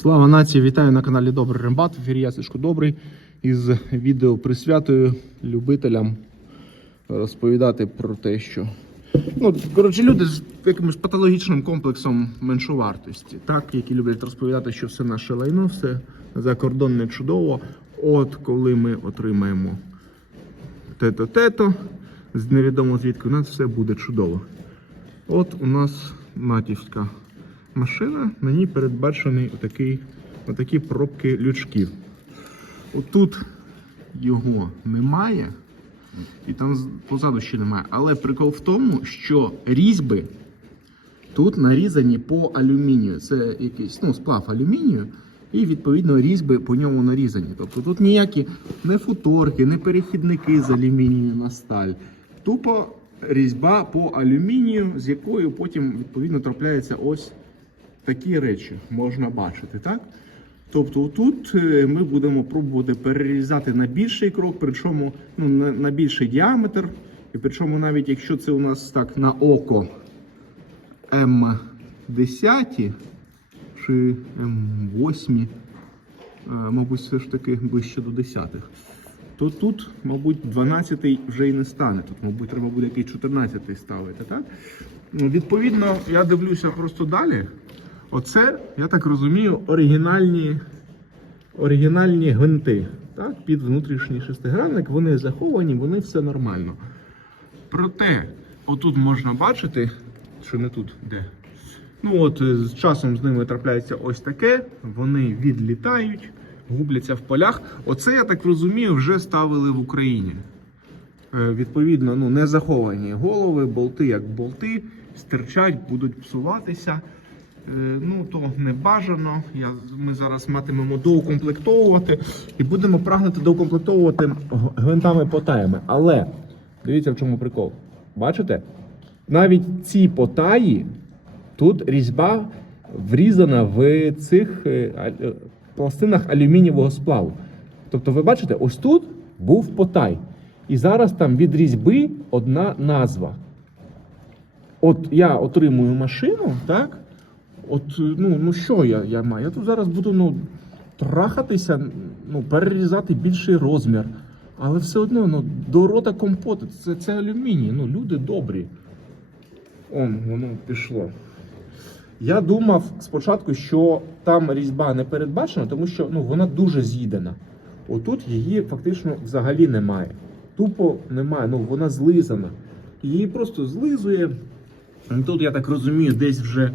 Слава нації! Вітаю на каналі Добрий Рембат. В ефірі я Добрий із відео присвятую любителям розповідати про те, що ну коротше, люди з якимось патологічним комплексом меншовартості, так, які люблять розповідати, що все наше лайно, все закордонне чудово. От коли ми отримаємо тето-тето, невідомо звідки у нас все буде чудово. От у нас натівська машина, на ній передбачений отакий, отакі пробки лючків. Отут його немає, і там позаду ще немає. Але прикол в тому, що різьби тут нарізані по алюмінію. Це якийсь ну, сплав алюмінію, і відповідно різьби по ньому нарізані. Тобто тут ніякі не футорки, не перехідники з алюмінію на сталь. Тупо різьба по алюмінію, з якою потім відповідно трапляються ось такі речі можна бачити, так? Тобто тут е, ми будемо пробувати перерізати на більший крок, причому ну, на, на більший діаметр. І причому навіть якщо це у нас так на око М10 чи М8, е, мабуть, все ж таки ближче до 10-х, то тут, мабуть, 12-й вже і не стане. Тут, мабуть, треба буде якийсь 14-й ставити. Так? Відповідно, я дивлюся просто далі. Оце, я так розумію, оригінальні, оригінальні гвинти. Так? Під внутрішній шестигранник. Вони заховані, вони все нормально. Проте, отут можна бачити, що не тут, де. Ну от е, з часом з ними трапляється ось таке, вони відлітають, губляться в полях. Оце, я так розумію, вже ставили в Україні. Е, Відповідно, ну, не заховані голови, болти як болти, стирчать, будуть псуватися. Е, Ну, то не бажано. Я, ми зараз матимемо доукомплектовувати і будемо прагнути доукомплектовувати гвинтами потаями. Але дивіться, в чому прикол. Бачите? Навіть ці потаї, тут різьба врізана в цих е, е, пластинах алюмінієвого сплаву. Тобто, ви бачите, ось тут був потай. І зараз там від різьби одна назва. От я отримую машину, так? От, е, ну, ну що я, я маю? Я тут зараз буду ну, трахатися, ну, перерізати більший розмір. Але все одно ну, до рота компоти, це, це алюміній, ну, люди добрі. Он, воно пішло. Я думав спочатку, що там різьба не передбачена, тому що ну, вона дуже з'їдена. Отут її фактично взагалі немає. Тупо немає, ну вона злизана. Її просто злизує. Тут, я так розумію, десь вже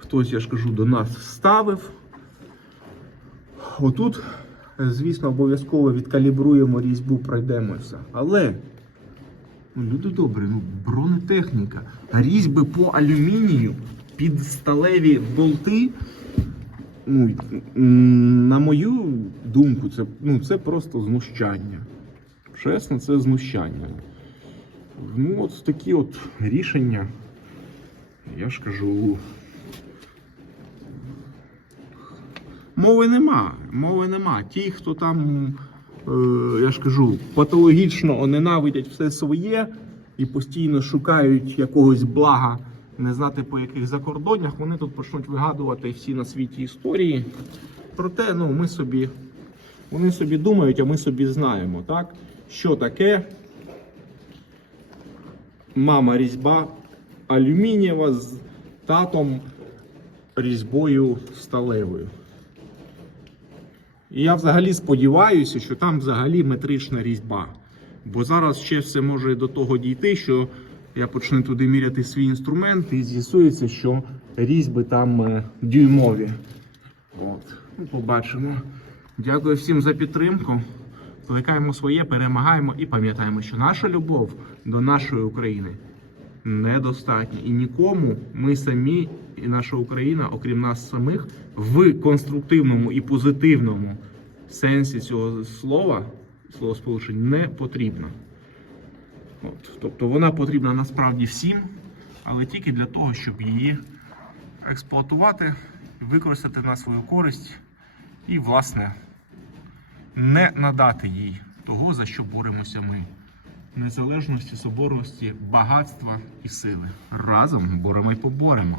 хтось, я ж кажу, до нас вставив. Отут, звісно, обов'язково відкалібруємо різьбу, пройдемося. Але, ну, люди добрі, ну, бронетехніка, різьби по алюмінію під сталеві болти. Ну, на мою думку, це, ну, це просто знущання. Чесно, це знущання. Ну, от такі от рішення. Я ж кажу. Мови нема. Мови нема. Ті, хто там, е, я ж кажу, патологічно ненавидять все своє і постійно шукають якогось блага, не знати по яких закордоннях, вони тут почнуть вигадувати всі на світі історії. Проте, ну, ми собі, вони собі думають, а ми собі знаємо, так? Що таке мама різьба алюмінієва з татом різьбою сталевою. І я взагалі сподіваюся, що там взагалі метрична різьба. Бо зараз ще все може до того дійти, що я почну туди міряти свій інструмент і з'ясується, що різьби там е, дюймові. От, ну, побачимо. Дякую всім за підтримку. Плекаємо своє, перемагаємо і пам'ятаємо, що наша любов до нашої України недостатня. І нікому ми самі і наша Україна, окрім нас самих, в конструктивному і позитивному сенсі цього слова, словосполучення, не потрібна. От, тобто вона потрібна насправді всім, але тільки для того, щоб її експлуатувати, використати на свою користь і, власне, не надати їй того, за що боремося ми. Незалежності, соборності, багатства і сили. Разом боремо й поборемо.